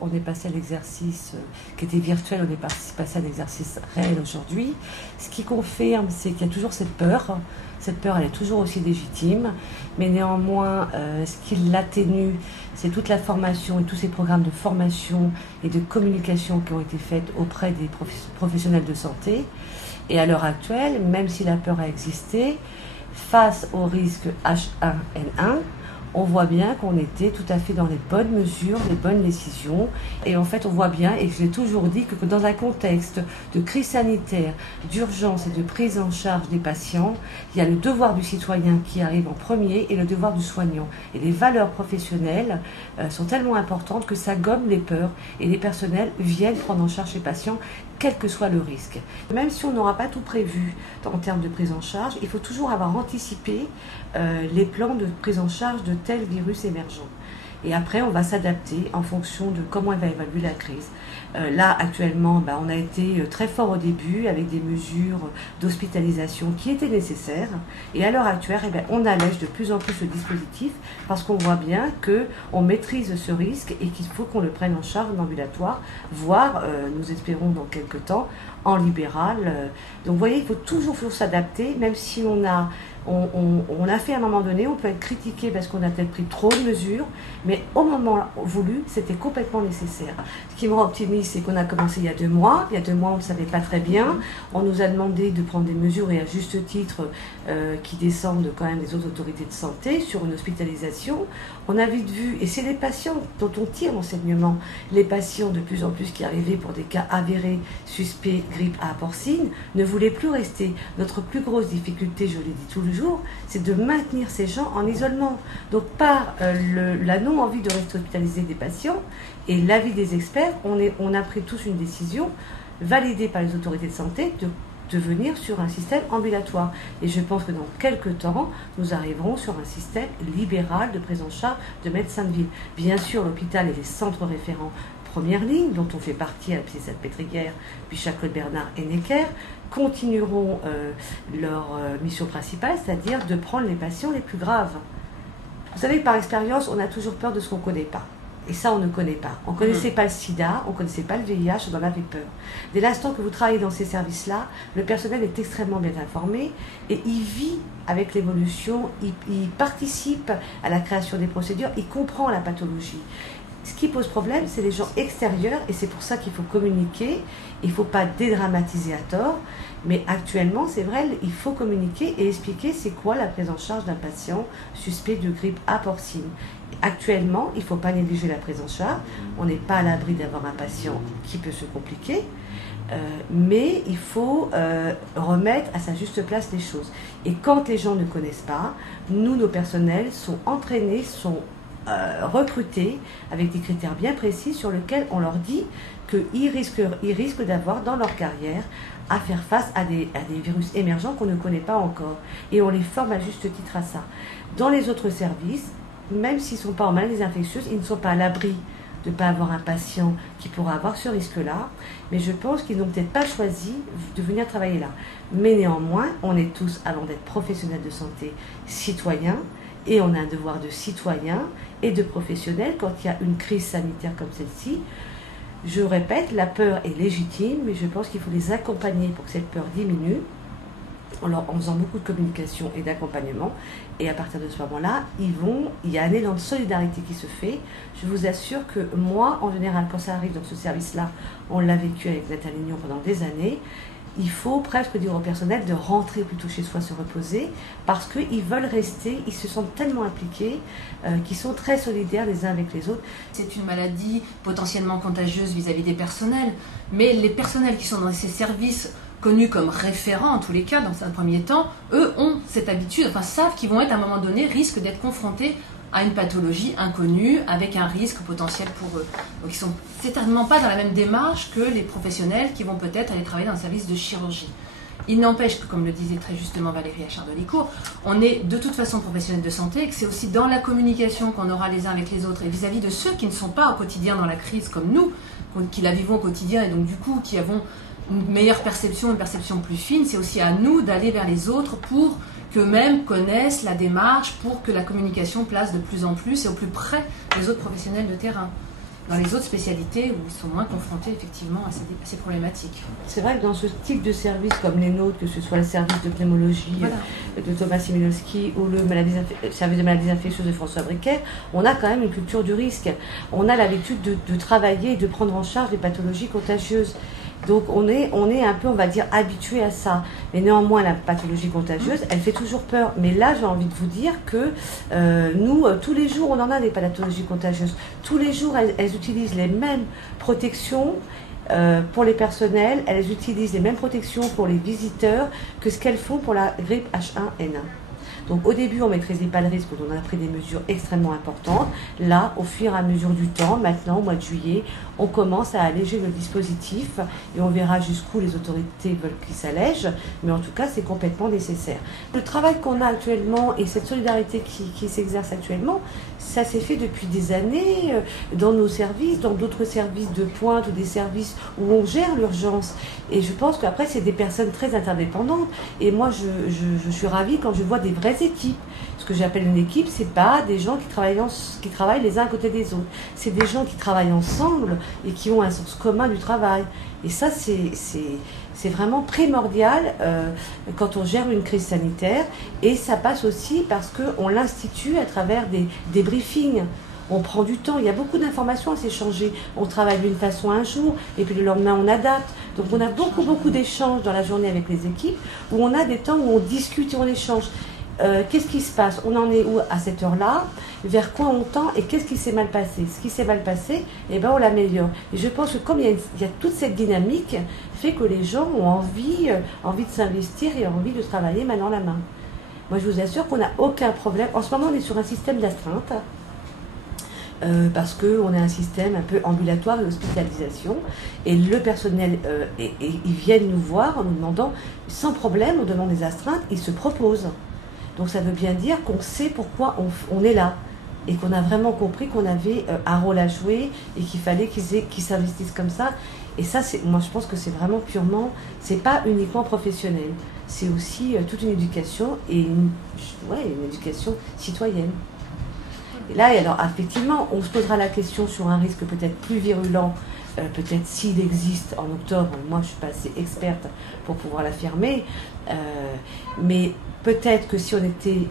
On est passé à l'exercice qui était virtuel, on est passé à l'exercice réel aujourd'hui. Ce qui confirme, c'est qu'il y a toujours cette peur. Cette peur, elle est toujours aussi légitime, mais néanmoins, ce qui l'atténue, c'est toute la formation et tous ces programmes de formation et de communication qui ont été faits auprès des professionnels de santé. Et à l'heure actuelle, même si la peur a existé, face au risque H1N1, on voit bien qu'on était tout à fait dans les bonnes mesures, les bonnes décisions. Et en fait, on voit bien, et je l'ai toujours dit, que dans un contexte de crise sanitaire, d'urgence et de prise en charge des patients, il y a le devoir du citoyen qui arrive en premier et le devoir du soignant. Et les valeurs professionnelles sont tellement importantes que ça gomme les peurs et les personnels viennent prendre en charge les patients, quel que soit le risque. Même si on n'aura pas tout prévu en termes de prise en charge, il faut toujours avoir anticipé les plans de prise en charge de tels virus émergents. Et après, on va s'adapter en fonction de comment elle va évaluer la crise. Là, actuellement, on a été très fort au début avec des mesures d'hospitalisation qui étaient nécessaires. Et à l'heure actuelle, on allège de plus en plus le dispositif parce qu'on voit bien qu'on maîtrise ce risque et qu'il faut qu'on le prenne en charge en ambulatoire, voire, nous espérons dans quelques temps, en libéral. Donc vous voyez, il faut toujours s'adapter, même si on a fait à un moment donné, on peut être critiqué parce qu'on a peut-être pris trop de mesures, mais au moment voulu, c'était complètement nécessaire. Ce qui me rend optimiste, c'est qu'on a commencé il y a 2 mois. Il y a 2 mois, on ne savait pas très bien. On nous a demandé de prendre des mesures, et à juste titre, qui descendent quand même des autres autorités de santé sur une hospitalisation. On a vite vu, et c'est les patients dont on tire l'enseignement, les patients de plus en plus qui arrivaient pour des cas avérés, suspects, grippe A porcine, ne voulaient plus rester. Notre plus grosse difficulté, je l'ai dit tout le jour, c'est de maintenir ces gens en isolement. Donc par la non-envie de rester hospitalisé des patients et l'avis des experts, on a pris tous une décision validée par les autorités de santé de venir sur un système ambulatoire. Et je pense que dans quelques temps, nous arriverons sur un système libéral de prise en charge de médecins de ville. Bien sûr, l'hôpital et les centres référents première ligne, dont on fait partie à la Pied-Salpêtrière, puis Chacolles-Bernard et Necker, continueront leur mission principale, c'est-à-dire de prendre les patients les plus graves. Vous savez que par expérience, on a toujours peur de ce qu'on ne connaît pas. Et ça, on ne connaît pas. On ne connaissait pas le sida, on ne connaissait pas le VIH, on en avait peur. Dès l'instant que vous travaillez dans ces services-là, le personnel est extrêmement bien informé et il vit avec l'évolution, il participe à la création des procédures, il comprend la pathologie. Ce qui pose problème, c'est les gens extérieurs, et c'est pour ça qu'il faut communiquer. Il ne faut pas dédramatiser à tort, mais actuellement, c'est vrai, il faut communiquer et expliquer c'est quoi la prise en charge d'un patient suspect de grippe A porcine. Actuellement, il ne faut pas négliger la prise en charge. On n'est pas à l'abri d'avoir un patient qui peut se compliquer, mais il faut remettre à sa juste place les choses. Et quand les gens ne connaissent pas, nous, nos personnels sont entraînés, sont recrutés avec des critères bien précis sur lesquels on leur dit qu'ils risquent d'avoir dans leur carrière à faire face à des virus émergents qu'on ne connaît pas encore. Et on les forme à juste titre à ça. Dans les autres services, même s'ils ne sont pas en maladie infectieuse, ils ne sont pas à l'abri de ne pas avoir un patient qui pourra avoir ce risque-là. Mais je pense qu'ils n'ont peut-être pas choisi de venir travailler là. Mais néanmoins, on est tous, avant d'être professionnels de santé, citoyens. Et on a un devoir de citoyen et de professionnel quand il y a une crise sanitaire comme celle-ci. Je répète, la peur est légitime, mais je pense qu'il faut les accompagner pour que cette peur diminue, en faisant beaucoup de communication et d'accompagnement. Et à partir de ce moment-là, il y a un élan de solidarité qui se fait. Je vous assure que moi, en général, quand ça arrive dans ce service-là, on l'a vécu avec Nathalie Lignon pendant des années, il faut presque dire au personnel de rentrer plutôt chez soi, se reposer, parce qu'ils veulent rester, ils se sentent tellement impliqués, qu'ils sont très solidaires les uns avec les autres. C'est une maladie potentiellement contagieuse vis-à-vis des personnels, mais les personnels qui sont dans ces services connus comme référents, en tous les cas, dans un premier temps, eux ont cette habitude, savent qu'ils vont être à un moment donné, risquent d'être confrontés à une pathologie inconnue, avec un risque potentiel pour eux. Donc ils ne sont certainement pas dans la même démarche que les professionnels qui vont peut-être aller travailler dans un service de chirurgie. Il n'empêche que, comme le disait très justement Valérie Achard-de-Licourt, on est de toute façon professionnels de santé et que c'est aussi dans la communication qu'on aura les uns avec les autres et vis-à-vis de ceux qui ne sont pas au quotidien dans la crise comme nous, qui la vivons au quotidien et donc du coup qui avons une meilleure perception, une perception plus fine, c'est aussi à nous d'aller vers les autres pour qu'eux-mêmes connaissent la démarche, pour que la communication place de plus en plus et au plus près des autres professionnels de terrain. dans les autres spécialités où ils sont moins confrontés effectivement à ces problématiques. C'est vrai que dans ce type de service comme les nôtres, que ce soit le service de pneumologie de Thomas Siminowski ou le service de maladies infectieuses de François Briquet, on a quand même une culture du risque. On a l'habitude de travailler et de prendre en charge les pathologies contagieuses. Donc on est un peu, on va dire, habitué à ça. Mais néanmoins, la pathologie contagieuse, elle fait toujours peur. Mais là, j'ai envie de vous dire que nous, tous les jours, on en a des pathologies contagieuses. Tous les jours, elles utilisent les mêmes protections pour les personnels. Elles utilisent les mêmes protections pour les visiteurs que ce qu'elles font pour la grippe H1N1. Donc au début, on ne maîtrisait pas le risque, on a pris des mesures extrêmement importantes. Là, au fur et à mesure du temps, maintenant, au mois de juillet, on commence à alléger le dispositif et on verra jusqu'où les autorités veulent qu'il s'allège. Mais en tout cas, c'est complètement nécessaire. Le travail qu'on a actuellement et cette solidarité qui s'exerce actuellement, ça s'est fait depuis des années dans nos services, dans d'autres services de pointe ou des services où on gère l'urgence. Et je pense qu'après, c'est des personnes très interdépendantes. Et moi, je suis ravie quand je vois des vraies équipes. Ce que j'appelle une équipe, c'est pas des gens qui travaillent les uns à côté des autres. C'est des gens qui travaillent ensemble et qui ont un sens commun du travail. Et ça, c'est vraiment primordial quand on gère une crise sanitaire. Et ça passe aussi parce qu'on l'institue à travers des briefings. On prend du temps, il y a beaucoup d'informations à s'échanger. On travaille d'une façon un jour et puis le lendemain on adapte. Donc on a beaucoup d'échanges dans la journée avec les équipes où on a des temps où on discute et on échange. Qu'est-ce qui se passe? On en est où à cette heure-là? Vers quoi on tend? Et qu'est-ce qui s'est mal passé? Ce qui s'est mal passé, eh ben on l'améliore. Et je pense que comme il y a toute cette dynamique, fait que les gens ont envie de s'investir et envie de travailler main dans la main. Moi, je vous assure qu'on n'a aucun problème. En ce moment, on est sur un système d'astreinte. Parce qu'on a un système un peu ambulatoire d'hospitalisation et le personnel, ils viennent nous voir en nous demandant, sans problème, on demande des astreintes, ils se proposent. Donc ça veut bien dire qu'on sait pourquoi on est là et qu'on a vraiment compris qu'on avait un rôle à jouer et qu'il fallait qu'ils s'investissent comme ça. Et ça, moi je pense que c'est vraiment purement, c'est pas uniquement professionnel, c'est aussi toute une éducation et une éducation citoyenne. Et là, alors, effectivement, on se posera la question sur un risque peut-être plus virulent, peut-être s'il existe en octobre. Moi, je ne suis pas assez experte pour pouvoir l'affirmer. Mais peut-être que si on était...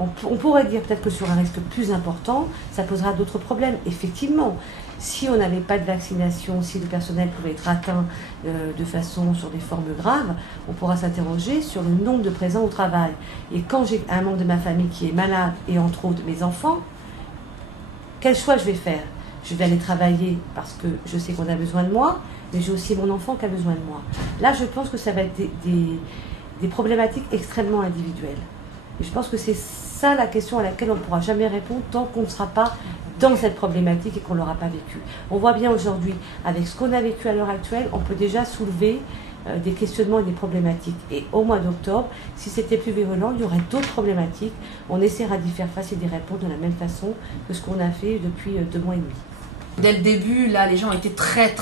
on pourrait dire peut-être que sur un risque plus important, ça posera d'autres problèmes. Effectivement, si on n'avait pas de vaccination, si le personnel pouvait être atteint de façon sur des formes graves, on pourra s'interroger sur le nombre de présents au travail. Et quand j'ai un membre de ma famille qui est malade, et entre autres mes enfants, quel choix je vais faire? Je vais aller travailler parce que je sais qu'on a besoin de moi, mais j'ai aussi mon enfant qui a besoin de moi. Là, je pense que ça va être des problématiques extrêmement individuelles. Et je pense que c'est ça la question à laquelle on ne pourra jamais répondre tant qu'on ne sera pas dans cette problématique et qu'on ne l'aura pas vécue. On voit bien aujourd'hui, avec ce qu'on a vécu à l'heure actuelle, on peut déjà soulever des questionnements et des problématiques. Et au mois d'octobre, si c'était plus virulent, il y aurait d'autres problématiques. On essaiera d'y faire face et d'y répondre de la même façon que ce qu'on a fait depuis 2 mois et demi. Dès le début, là, les gens étaient très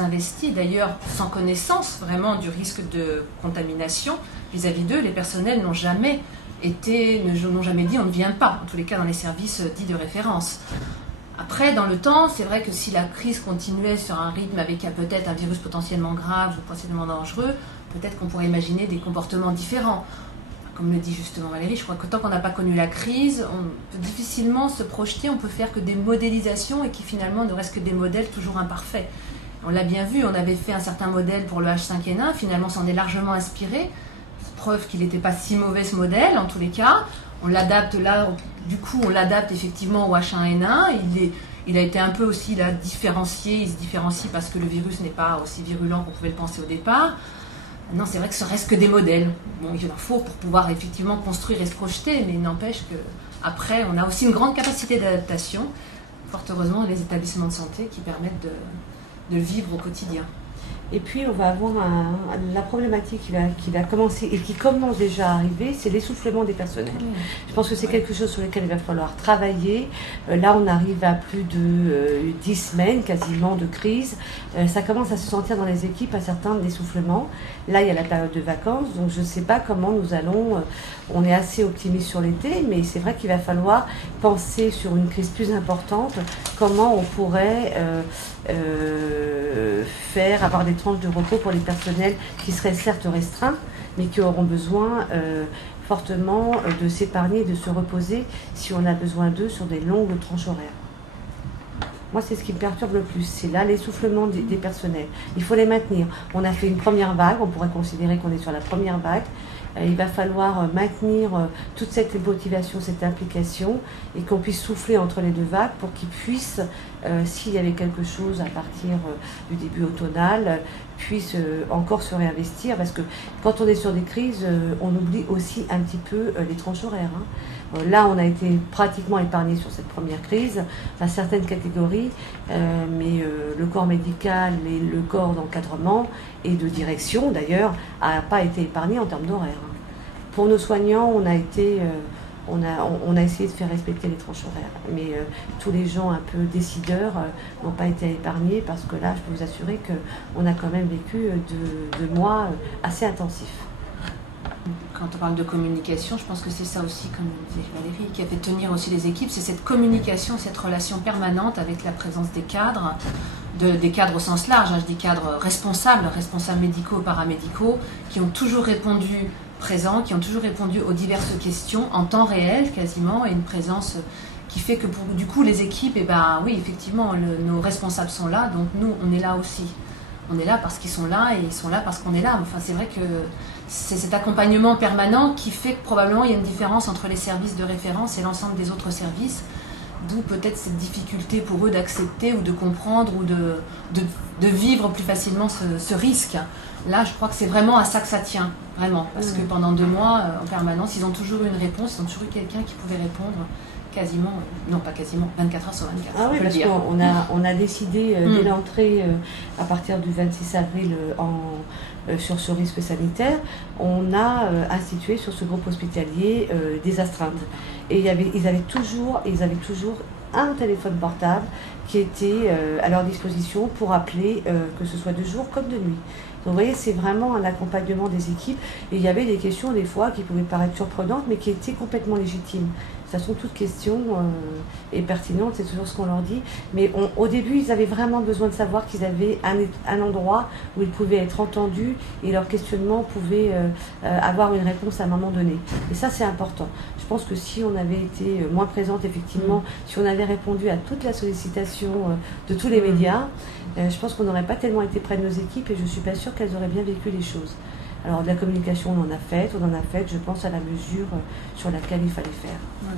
investis, d'ailleurs sans connaissance vraiment du risque de contamination vis-à-vis d'eux. Les personnels n'ont jamais dit on ne vient pas, en tous les cas dans les services dits de référence. Après, dans le temps, c'est vrai que si la crise continuait sur un rythme avec peut-être un virus potentiellement grave ou potentiellement dangereux, peut-être qu'on pourrait imaginer des comportements différents. Comme le dit justement Valérie, je crois que tant qu'on n'a pas connu la crise, on peut difficilement se projeter, on peut faire que des modélisations et qui finalement ne restent que des modèles toujours imparfaits. On l'a bien vu, on avait fait un certain modèle pour le H5N1, finalement s'en est largement inspiré, preuve qu'il n'était pas si mauvais ce modèle en tous les cas. On l'adapte là, du coup on l'adapte effectivement au H1N1, il a été un peu aussi là, différencié, il se différencie parce que le virus n'est pas aussi virulent qu'on pouvait le penser au départ. Non, c'est vrai que ce reste que des modèles. Bon, il en faut pour pouvoir effectivement construire et se projeter, mais il n'empêche qu'après, on a aussi une grande capacité d'adaptation, fort heureusement, les établissements de santé qui permettent de vivre au quotidien. Et puis on va avoir la problématique qui va commencer et qui commence déjà à arriver, c'est l'essoufflement des personnels. Je pense que c'est quelque chose sur lequel il va falloir travailler. Là on arrive à plus de 10 semaines quasiment de crise. Ça commence à se sentir dans les équipes un certain essoufflement. Là il y a la période de vacances, donc je ne sais pas comment nous allons... On est assez optimiste sur l'été, mais c'est vrai qu'il va falloir penser sur une crise plus importante, comment on pourrait avoir des tranches de repos pour les personnels qui seraient certes restreints, mais qui auront besoin fortement de s'épargner, de se reposer si on a besoin d'eux sur des longues tranches horaires. Moi, c'est ce qui me perturbe le plus, c'est là l'essoufflement des personnels. Il faut les maintenir. On a fait une première vague, on pourrait considérer qu'on est sur la première vague. Il va falloir maintenir toute cette motivation, cette implication, et qu'on puisse souffler entre les deux vagues pour qu'ils puissent, s'il y avait quelque chose à partir du début automnal, puissent encore se réinvestir, parce que quand on est sur des crises, on oublie aussi un petit peu les tranches horaires. Là, on a été pratiquement épargné sur cette première crise, enfin certaines catégories, mais le corps médical et le corps d'encadrement et de direction, d'ailleurs, n'a pas été épargné en termes d'horaire. Pour nos soignants, on a essayé de faire respecter les tranches horaires, mais tous les gens un peu décideurs n'ont pas été épargnés, parce que là, je peux vous assurer qu'on a quand même vécu deux mois assez intensifs. Quand on parle de communication, je pense que c'est ça aussi, comme disait Valérie, qui a fait tenir aussi les équipes, c'est cette communication, cette relation permanente avec la présence des cadres, des cadres au sens large, je dis cadres responsables médicaux, paramédicaux, qui ont toujours répondu présents, qui ont toujours répondu aux diverses questions en temps réel quasiment, et une présence qui fait que du coup les équipes, oui effectivement, nos responsables sont là, donc nous on est là aussi. On est là parce qu'ils sont là, et ils sont là parce qu'on est là. Enfin, c'est vrai que c'est cet accompagnement permanent qui fait que probablement il y a une différence entre les services de référence et l'ensemble des autres services, d'où peut-être cette difficulté pour eux d'accepter ou de comprendre ou de vivre plus facilement ce risque. Là, je crois que c'est vraiment à ça que ça tient, vraiment, parce que pendant 2 mois, en permanence, ils ont toujours eu une réponse, ils ont toujours eu quelqu'un qui pouvait répondre. Quasiment, non pas quasiment, 24 heures sur 24. Ah oui, parce qu'on a décidé dès l'entrée, à partir du 26 avril, sur ce risque sanitaire, on a institué sur ce groupe hospitalier des astreintes. Et ils avaient toujours un téléphone portable qui était à leur disposition pour appeler, que ce soit de jour comme de nuit. Donc vous voyez, c'est vraiment un accompagnement des équipes. Et il y avait des questions des fois qui pouvaient paraître surprenantes, mais qui étaient complètement légitimes. Ça sont toutes questions et pertinentes, c'est toujours ce qu'on leur dit. Mais au début, ils avaient vraiment besoin de savoir qu'ils avaient un endroit où ils pouvaient être entendus et leurs questionnements pouvaient avoir une réponse à un moment donné. Et ça, c'est important. Je pense que si on avait été moins présente, effectivement, si on avait répondu à toute la sollicitation de tous les médias, je pense qu'on n'aurait pas tellement été près de nos équipes, et je ne suis pas sûre qu'elles auraient bien vécu les choses. Alors de la communication, on en a fait, je pense, à la mesure sur laquelle il fallait faire. Ouais.